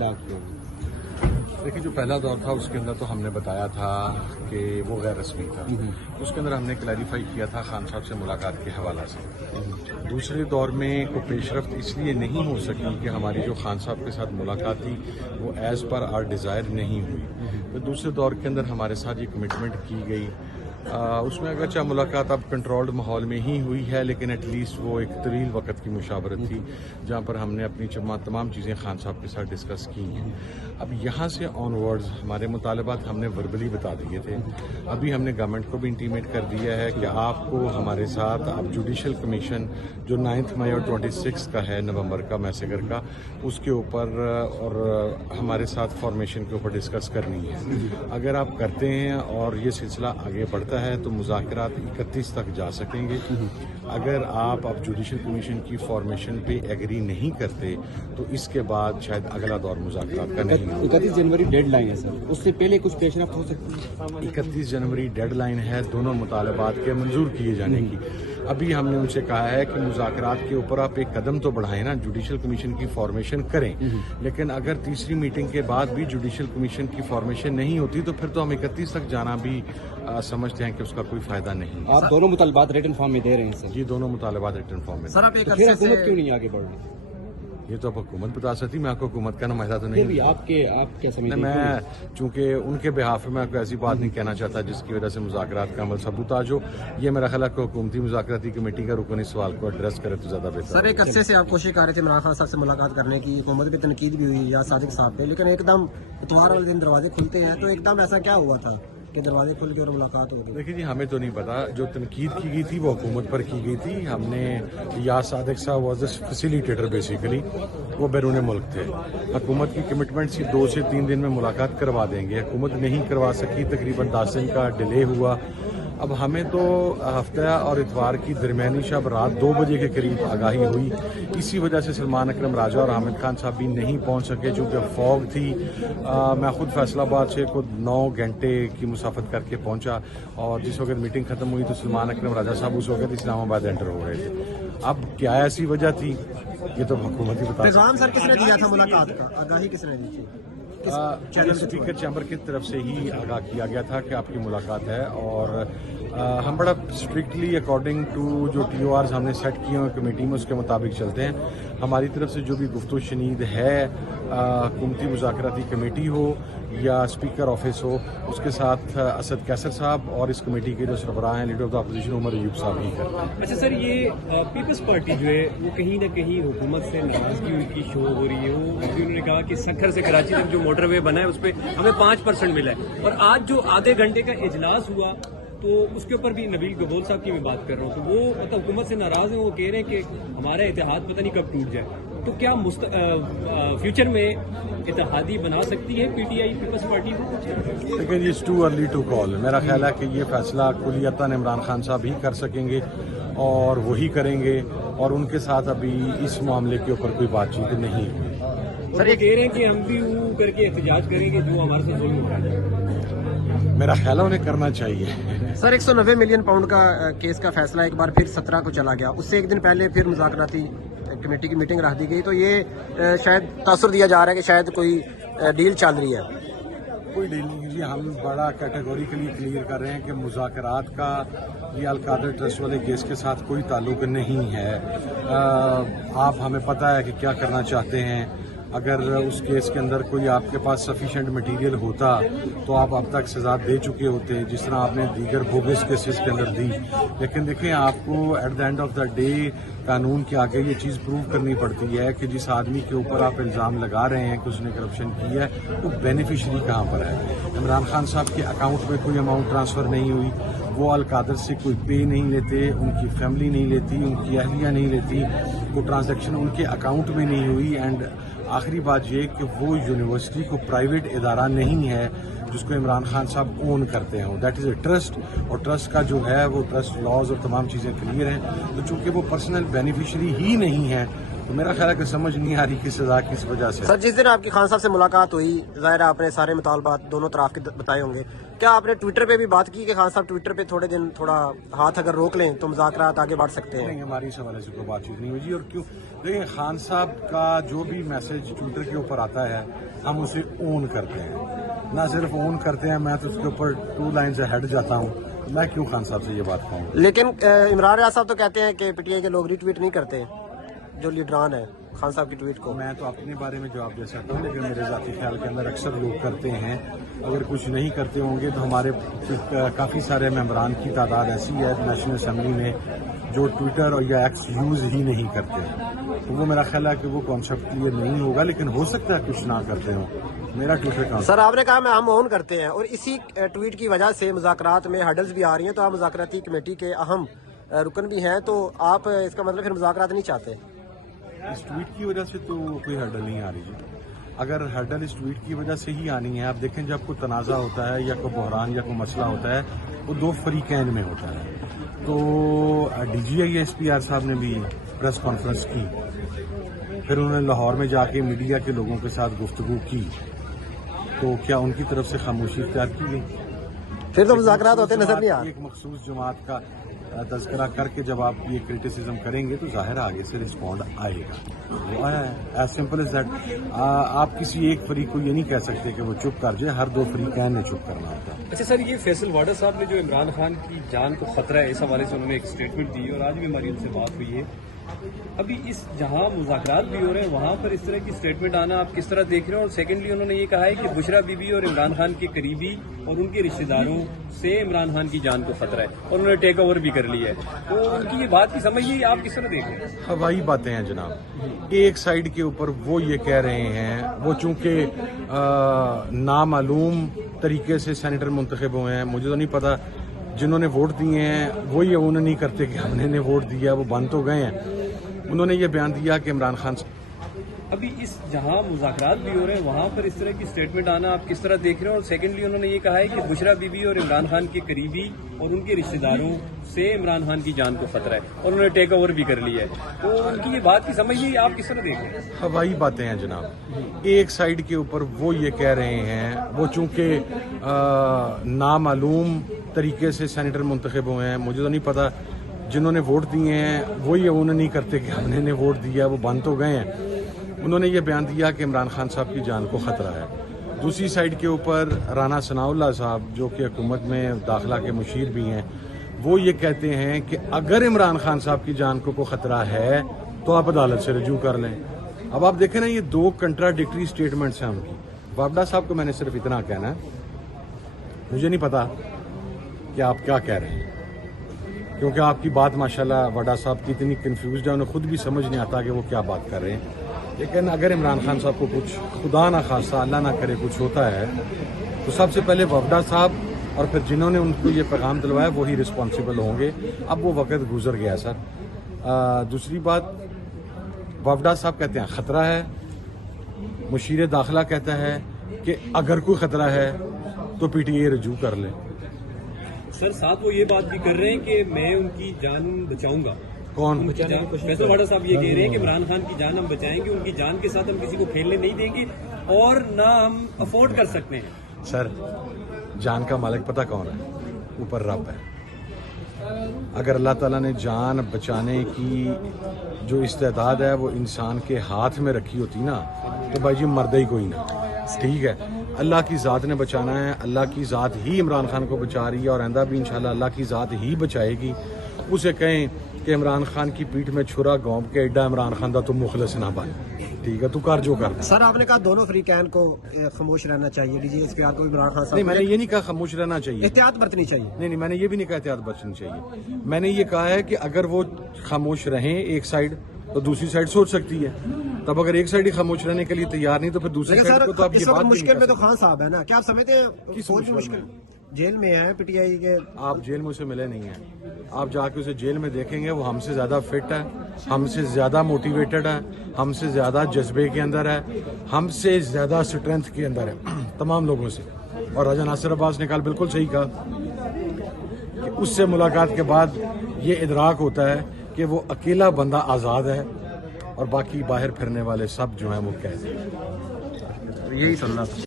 اطلاع کیا؟ دیکھیے جو پہلا دور تھا اس کے اندر تو ہم نے بتایا تھا کہ وہ غیر رسمی تھا، اس کے اندر ہم نے کلیریفائی کیا تھا خان صاحب سے ملاقات کے حوالہ سے۔ دوسرے دور میں کوئی پیش رفت اس لیے نہیں ہو سکی کہ ہماری جو خان صاحب کے ساتھ ملاقات تھی وہ ایز پر آر ڈیزائر نہیں ہوئی۔ تو دوسرے دور کے اندر ہمارے ساتھ یہ کمٹمنٹ کی گئی، اس میں اگرچہ ملاقات اب کنٹرولڈ ماحول میں ہی ہوئی ہے، لیکن ایٹ لیسٹ وہ ایک طویل وقت کی مشاورت تھی جہاں پر ہم نے اپنی تمام چیزیں خان صاحب کے ساتھ ڈسکس کی ہیں۔ اب یہاں سے آن ورڈز ہمارے مطالبات ہم نے وربلی بتا دیے تھے، ابھی ہم نے گورنمنٹ کو بھی انٹیمیٹ کر دیا ہے کہ آپ کو ہمارے ساتھ اب جوڈیشل کمیشن جو 9 مئی اور 26 کا ہے نومبر کا میسیگر کا، اس کے اوپر اور ہمارے ساتھ فارمیشن کے اوپر ڈسکس کرنی ہے۔ اگر آپ کرتے ہیں اور یہ سلسلہ آگے بڑھتا ہے تو مذاکرات 31 تک جا سکیں گے۔ اگر آپ اب جوڈیشل کمیشن کی فارمیشن پہ ایگری نہیں کرتے تو اس کے بعد شاید اگلا دور مذاکرات کا نہیں ہوگا۔ 31 جنوری ڈیڈ لائن ہے سر، اس سے پہلے کچھ پیش رفت ہو سکتی ہے؟ 31 جنوری ڈیڈ لائن ہے دونوں مطالبات کے منظور کیے جانے کی۔ ابھی ہم نے ان سے کہا ہے کہ مذاکرات کے اوپر آپ ایک قدم تو بڑھائیں نا، جوڈیشل کمیشن کی فارمیشن کریں، لیکن اگر تیسری میٹنگ کے بعد بھی جوڈیشل کمیشن کی فارمیشن نہیں ہوتی تو پھر تو ہم 31 تک جانا بھی سمجھتے ہیں کہ اس کا کوئی فائدہ نہیں۔ آپ دونوں مطالبات ریٹن فارم میں دے رہے ہیں سر؟ جی دونوں مطالبات ریٹن فارم میں۔ سر آپ ایک پھر حکومت کیوں نہیں آگے بڑھ رہی؟ یہ تو اب حکومت بتا سکتی، میں آپ کو حکومت کا نمائندہ تو نہیں۔ آپ کیا سمجھتے ہیں؟ میں چونکہ ان کے بہاف میں کوئی ایسی بات نہیں کہنا چاہتا جس کی وجہ سے مذاکرات کا عمل سبوتاج ہو۔ یہ میرا خیال ہے کہ حکومتی مذاکراتی کمیٹی کا رکن اس سوال کو ایڈریس کرے تو زیادہ بہتر۔ سر ایک عرصے سے آپ کوشش کر رہے تھے عمران خان صاحب سے ملاقات کرنے کی، حکومت پہ تنقید بھی ہوئی یا صادق صاحب پہ، لیکن ایک دم اتوار والے دن دروازے کھلتے ہیں، تو ایک دم ایسا کیا ہوا تھا کہ دروازے کھل کے اور ملاقات ہو گئی؟ دیکھیے جی ہمیں تو نہیں پتا، جو تنقید کی گئی تھی وہ حکومت پر کی گئی تھی۔ ہم نے یا صادق صاحب واز اے فیسیلیٹیٹر بیسیکلی، وہ بیرون ملک تھے۔ حکومت کی کمٹمنٹ سی 2 سے 3 دن میں ملاقات کروا دیں گے، حکومت نہیں کروا سکی، تقریباً 10 دن کا ڈیلے ہوا۔ اب ہمیں تو ہفتہ اور اتوار کی درمیانی شب رات 2 بجے کے قریب آگاہی ہوئی، اسی وجہ سے سلمان اکرم راجہ اور حامد خان صاحب بھی نہیں پہنچ سکے چونکہ فوگ تھی۔ میں خود فیصل آباد سے خود 9 گھنٹے کی مسافت کر کے پہنچا، اور جس وقت میٹنگ ختم ہوئی تو سلمان اکرم راجہ صاحب اس وقت اسلام آباد انٹر ہو رہے تھے۔ اب کیا ایسی وجہ تھی یہ تو حکومت ہی بتا سکتی۔ پیغام سر کس نے دیا تھا ملاقات کا، آگاہی کس نے دی تھی؟ اسپیکر چیمبر کی طرف سے ہی آگاہ کیا گیا تھا کہ آپ کی ملاقات ہے، اور ہم بڑا اسٹرکٹلی اکارڈنگ ٹو جو ٹی او آرز ہم نے سیٹ کیے ہیں کمیٹی میں اس کے مطابق چلتے ہیں۔ ہماری طرف سے جو بھی گفت و شنید ہے، حکومتی مذاکراتی کمیٹی ہو یا اسپیکر آفس ہو، اس کے ساتھ اسد کیسر صاحب اور اس کمیٹی کے جو سربراہ ہیں leader of the opposition Omar Ayub صاحب ہی کرتے ہیں۔ اچھا سر، یہ پیپلز پارٹی جو ہے وہ کہیں نہ کہیں حکومت سے ناراضگی ان کی شو ہو رہی ہے۔ وہ انہوں نے کہا کہ سکھر سے کراچی تک جو موٹر وے بنا ہے اس پہ ہمیں 5% ملا ہے، اور آج جو آدھے گھنٹے کا اجلاس ہوا تو اس کے اوپر بھی نبیل گبول صاحب کی میں بات کر رہا ہوں، تو وہ مطلب حکومت سے ناراض ہیں، وہ کہہ رہے ہیں کہ ہمارا اتحاد پتہ نہیں کب ٹوٹ جائے۔ تو کیا فیوچر میں اتحادی بنا سکتی ہے پی ٹی آئی پیپلز پارٹی کو؟ لیکن it's too early to call. میرا خیال ہے کہ یہ فیصلہ کلیتاً عمران خان صاحب ہی کر سکیں گے اور وہی کریں گے، اور ان کے ساتھ ابھی اس معاملے کے اوپر کوئی بات چیت نہیں ہوئی۔ سر یہ کہہ رہے ہیں کہ ہم بھی وہ کر کے احتجاج کریں گے جو ہمارے ساتھ ظلم ہو رہا ہے۔ میرا خیال ہے انہیں کرنا چاہیے۔ سر 190 ملین پاؤنڈ کا کیس کا فیصلہ ایک بار پھر 17 کو چلا گیا، اس سے ایک دن پہلے پھر مذاکراتی کمیٹی کی میٹنگ رکھ دی گئی، تو یہ شاید تاثر دیا جا رہا ہے کہ شاید کوئی ڈیل چل رہی ہے۔ کوئی ڈیل نہیں جی، ہم بڑا کیٹیگوریکلی کلیئر کر رہے ہیں کہ مذاکرات کا یہ القادر ٹرسٹ والے کیس کے ساتھ کوئی تعلق نہیں ہے۔ آپ ہمیں پتہ ہے کہ کیا کرنا چاہتے ہیں۔ اگر اس کیس کے اندر کوئی آپ کے پاس سفیشینٹ مٹیریل ہوتا تو آپ اب تک سزا دے چکے ہوتے، جس طرح آپ نے دیگر بوگس کیسز کے اندر دی۔ لیکن دیکھیں، آپ کو at the end of the day قانون کے آگے یہ چیز پروو کرنی پڑتی ہے کہ جس آدمی کے اوپر آپ الزام لگا رہے ہیں کہ اس نے کرپشن کی ہے وہ بینیفیشری کہاں پر ہے۔ عمران خان صاحب کے اکاؤنٹ میں کوئی اماؤنٹ ٹرانسفر نہیں ہوئی، وہ القادر سے کوئی پے نہیں لیتے، ان کی فیملی نہیں لیتی، ان کی اہلیہ نہیں لیتی، وہ ٹرانزیکشن ان کے اکاؤنٹ میں نہیں ہوئی۔ اینڈ آخری بات یہ کہ وہ یونیورسٹی کو پرائیویٹ ادارہ نہیں ہے جس کو عمران خان صاحب اون کرتے ہیں، دیٹ از اے ٹرسٹ، اور ٹرسٹ کا جو ہے وہ ٹرسٹ لاز اور تمام چیزیں کلیئر ہیں۔ تو چونکہ وہ پرسنل بینیفیشری ہی نہیں ہے تو میرا خیال ہے کہ سمجھ نہیں آ رہی کہ سزا کس وجہ سے. سر جس دن آپ کی خان صاحب سے ملاقات ہوئی ظاہر آپ نے سارے مطالبات دونوں طرف کے بتائے ہوں گے, کیا آپ نے ٹویٹر پہ بھی بات کی کہ خان صاحب ٹویٹر پہ تھوڑے دن تھوڑا ہاتھ اگر روک لیں تو مذاکرات آگے بڑھ سکتے ہیں؟ نہیں, ہماری اس حوالے سے کوئی بات چیت نہیں ہوئی جی. اور کیوں دیکھیں, خان صاحب کا جو بھی میسج ٹویٹر کے اوپر آتا ہے ہم اسے اون کرتے ہیں, نہ صرف اون کرتے ہیں, میں تو اس کے اوپر 2 لائن سے ہٹ جاتا ہوں. میں کیوں خان صاحب سے یہ بات کہوں؟ لیکن عمران ریاض صاحب تو کہتے ہیں کہ پی ٹی آئی کے لوگ ری ٹویٹ نہیں کرتے جو لیڈران ہے خان صاحب کی ٹویٹ کو. میں تو اپنے بارے میں جواب دے سکتا ہوں, لیکن میرے ذاتی خیال کے اندر اکثر لوگ کرتے ہیں. اگر کچھ نہیں کرتے ہوں گے تو ہمارے کافی سارے ممبران کی تعداد ایسی ہے نیشنل اسمبلی میں جو ٹویٹر اور یا ایکس یوز ہی نہیں کرتے. تو وہ میرا خیال ہے کہ وہ کانسیپٹ کلیئر نہیں ہوگا, لیکن ہو سکتا ہے کچھ نہ کرتے ہوں. میرا ٹویٹر کا سر آپ نے کہا میں ہم اون کرتے ہیں, اور اسی ٹویٹ کی وجہ سے مذاکرات میں ہڈلز بھی آ رہی ہیں, تو آپ مذاکراتی کمیٹی کے اہم رکن بھی ہیں, تو آپ اس کا مطلب پھر مذاکرات نہیں چاہتے؟ اس ٹویٹ کی وجہ سے تو کوئی ہرڈل نہیں آ رہی جی. اگر ہرڈل اس ٹویٹ کی وجہ سے ہی آنی ہے, آپ دیکھیں جب کوئی تنازع ہوتا ہے یا کوئی بحران یا کوئی مسئلہ ہوتا ہے وہ 2 فریقین میں ہوتا ہے. تو D G I S P R صاحب نے بھی پریس کانفرنس کی, پھر انہوں نے لاہور میں جا کے میڈیا کے لوگوں کے ساتھ گفتگو کی, تو کیا ان کی طرف سے خاموشی اختیار کی گئی؟ پھر تو مذاکرات ہوتے نظر نہیں آ رہے. ایک مخصوص جماعت کا تذکرہ کر کے جب آپ یہ کرٹیسزم کریں گے تو ظاہر آگے سے رسپونڈ آئے گا. وہ آیا ہے, ایز سمپل ایز دیٹ. آپ کسی ایک فریق کو یہ نہیں کہہ سکتے کہ وہ چپ کر جائے, ہر 2 فریقین نے چپ کرنا ہوتا ہے. اچھا سر, یہ فیصل واڈا صاحب نے جو عمران خان کی جان کو خطرہ ہے اس حوالے سے انہوں نے ایک اسٹیٹمنٹ دی, اور آج بھی ہماری ان سے بات ہوئی ہے. ابھی اس جہاں مذاکرات بھی ہو رہے ہیں وہاں پر اس طرح کی اسٹیٹمنٹ آنا آپ کس طرح دیکھ رہے ہیں؟ اور سیکنڈلی انہوں نے یہ کہا ہے کہ بشرا بی بی اور عمران خان کے قریبی اور ان کے رشتہ داروں سے عمران خان کی جان کو خطرہ ہے, اور انہوں نے ٹیک اوور بھی کر لیا ہے. تو ان کی یہ بات کی سمجھ یہ آپ کس طرح دیکھ رہے ہیں؟ ہوائی باتیں ہیں جناب. ایک سائڈ کے اوپر وہ یہ کہہ رہے ہیں, وہ چونکہ نامعلوم طریقے سے سینیٹر منتخب ہوئے ہیں, مجھے تو نہیں پتا, جنہوں نے ووٹ دیے ہیں وہی انہوں نہیں کرتے کہ ہم نے ووٹ دیا, وہ بند تو گئے ہیں. انہوں نے یہ بیان دیا کہ عمران خان ابھی اس جہاں مذاکرات بھی ہو رہے ہیں وہاں پر اس طرح کی اسٹیٹمنٹ آنا آپ کس طرح دیکھ رہے ہیں؟ اور سیکنڈلی انہوں نے یہ کہا ہے کہ بشرا بی بی اور عمران خان کے قریبی اور ان کے رشتہ داروں سے عمران خان کی جان کو خطرہ ہے, اور انہوں نے ٹیک اوور بھی کر لیا ہے. تو ان کی یہ بات کی سمجھ یہ آپ کس طرح دیکھ رہے ہیں؟ ہوائی باتیں ہیں جناب. ایک سائڈ کے اوپر وہ یہ کہہ رہے ہیں, وہ چونکہ نامعلوم طریقے سے سینیٹر منتخب ہوئے ہیں, مجھے تو نہیں پتا, جنہوں نے ووٹ دیے ہیں وہی انہوں نہیں کرتے کہ ہم نے ووٹ دیا, وہ بند تو گئے ہیں. انہوں نے یہ بیان دیا کہ عمران خان صاحب کی جان کو خطرہ ہے. دوسری سائڈ کے اوپر رانا ثناء اللہ صاحب جو کہ حکومت میں داخلہ کے مشیر بھی ہیں, وہ یہ کہتے ہیں کہ اگر عمران خان صاحب کی جان کو کوئی خطرہ ہے تو آپ عدالت سے رجوع کر لیں. اب آپ دیکھیں نا, یہ 2 کنٹراڈکٹری اسٹیٹمنٹس ہیں ان کی. وابڈا صاحب کو میں نے صرف اتنا کہنا ہے, مجھے نہیں پتا کہ آپ کیا کہہ رہے ہیں, کیونکہ آپ کی بات ماشاءاللہ وڈا صاحب کی اتنی کنفیوزڈ ہے, انہیں خود بھی سمجھ نہیں آتا کہ وہ کیا بات کر رہے ہیں. لیکن اگر عمران خان صاحب کو کچھ خدا نہ خاصہ اللہ نہ کرے کچھ ہوتا ہے تو سب سے پہلے وفدا صاحب اور پھر جنہوں نے ان کو یہ پیغام دلوایا وہی رسپانسیبل ہوں گے. اب وہ وقت گزر گیا سر. دوسری بات, وفدا صاحب کہتے ہیں خطرہ ہے, مشیر داخلہ کہتا ہے کہ اگر کوئی خطرہ ہے تو پی ٹی آئی رجوع کر لے. سر ساتھ وہ یہ بات بھی کر رہے ہیں کہ میں ان کی جان بچاؤں گا. کون؟ فیصل واڈا صاحب یہ کہہ رہے ہیں کہ عمران خان کی جان ہم بچائیں گے, ان کی جان کے ساتھ ہم کسی کو کھیلنے نہیں دیں گے اور نہ ہم افورڈ کر سکتے ہیں. سر جان کا مالک پتہ کون ہے؟ اوپر رب ہے. اگر اللہ تعالیٰ نے جان بچانے کی جو استعداد ہے وہ انسان کے ہاتھ میں رکھی ہوتی نا تو بھائی جی مرد ہی کوئی نہ. ٹھیک ہے, اللہ کی ذات نے بچانا ہے, اللہ کی ذات ہی عمران خان کو بچا رہی ہے اور آئندہ بھی انشاءاللہ اللہ کی ذات ہی بچائے گی. اسے کہیں کہ عمران خان کی پیٹھ میں چھرا گونب کے ایڈا عمران خان دا تو مخلص نہ بن. ٹھیک ہے, تو کر جو کر. سر آپ نے کہا دونوں فریقین کو خاموش رہنا چاہیے, D G S P R کو عمران خان صاحب. نہیں, میں نے یہ نہیں کہا خاموش رہنا چاہیے, احتیاط برتنی چاہیے. نہیں, میں نے یہ بھی نہیں کہا احتیاط برتنی چاہیے. میں نے یہ کہا ہے کہ اگر وہ خاموش رہیں ایک سائڈ تو دوسری سائڈ سوچ سکتی ہے. تب اگر ایک سائڈ ہی خاموش رہنے کے لیے تیار نہیں تو پھر دوسری سائڈ کو تو آپ یہ بات مشکل میں تو خان صاحب ہے نا, کیا آپ سمجھتے ہیں فوج مشکل جیل میں ہے پی ٹی آئی کے؟ آپ جیل میں اسے ملے نہیں ہیں, آپ جا کے اسے جیل میں دیکھیں گے, وہ ہم سے زیادہ فٹ ہے, ہم سے زیادہ موٹیویٹڈ ہے, ہم سے زیادہ جذبے کے اندر ہے, ہم سے زیادہ اسٹرینتھ کے اندر ہے تمام لوگوں سے. اور راجہ ناصر عباس نے کل بالکل صحیح کہا کہ اس سے ملاقات کے بعد یہ ادراک ہوتا ہے کہ وہ اکیلا بندہ آزاد ہے اور باقی باہر پھرنے والے سب جو ہیں وہ قید ہیں. یہی سننا